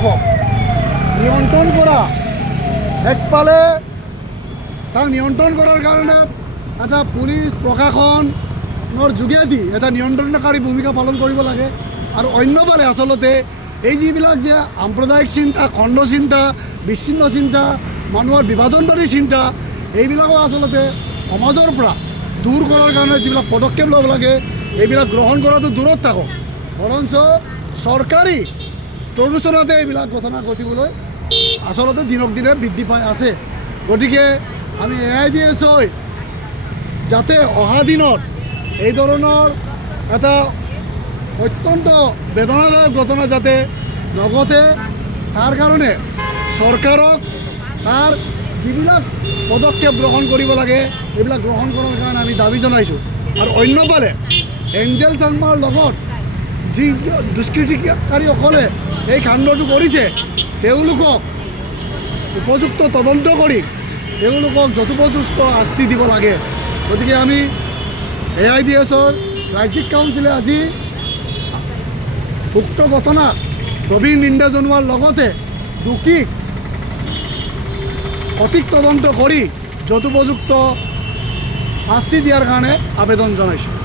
থাকক নিয়ন্ত্ৰণ কৰা একফালে তাক নিয়ন্ত্ৰণ কৰাৰ কাৰণে এটা পুলিচ প্ৰশাসনৰ যোগেদি এটা নিয়ন্ত্ৰণকাৰী ভূমিকা পালন কৰিব লাগে আৰু অন্যফালে আচলতে এই যিবিলাক যে সাম্প্ৰদায়িক চিন্তা খণ্ড চিন্তা বিচ্ছিন্ন চিন্তা মানুহৰ বিভাজনবাদী চিন্তা এইবিলাকো আচলতে সমাজৰ পৰা দূৰ কৰাৰ কাৰণে যিবিলাক পদক্ষেপ ল'ব লাগে এইবিলাক গ্ৰহণ কৰাটো দূৰত থাকক বৰঞ্চ চৰকাৰী প্ৰৰোচনাতে এইবিলাক ঘটনা ঘটিবলৈ আচলতে দিনক দিনে বৃদ্ধি পাই আছে গতিকে আমি AIDS হৈ যাতে অহা দিনত এই ধৰণৰ এটা অত্যন্ত বেদনাদায়ক ঘটনা যাতে লগতে তাৰ কাৰণে চৰকাৰক তাৰ যিবিলাক পদক্ষেপ গ্ৰহণ কৰিব লাগে এইবিলাক গ্ৰহণ কৰাৰ কাৰণে আমি দাবী জনাইছোঁ আৰু অন্যফালে এঞ্জেল শৰ্মাৰ লগত যি দুষ্কৃতিকাৰীসকলে এই কাণ্ডটো কৰিছে তেওঁলোকক উপযুক্ত তদন্ত কৰি তেওঁলোকক যথোপযুক্ত শাস্তি দিব লাগে গতিকে আমি AIDSৰ ৰাজ্যিক কাউন্সিলে আজি উক্ত ঘটনাক গভীৰ নিন্দা জনোৱাৰ লগতে দোষীক সঠিক তদন্ত কৰি যথোপযুক্ত শাস্তি দিয়াৰ কাৰণে আবেদন জনাইছোঁ।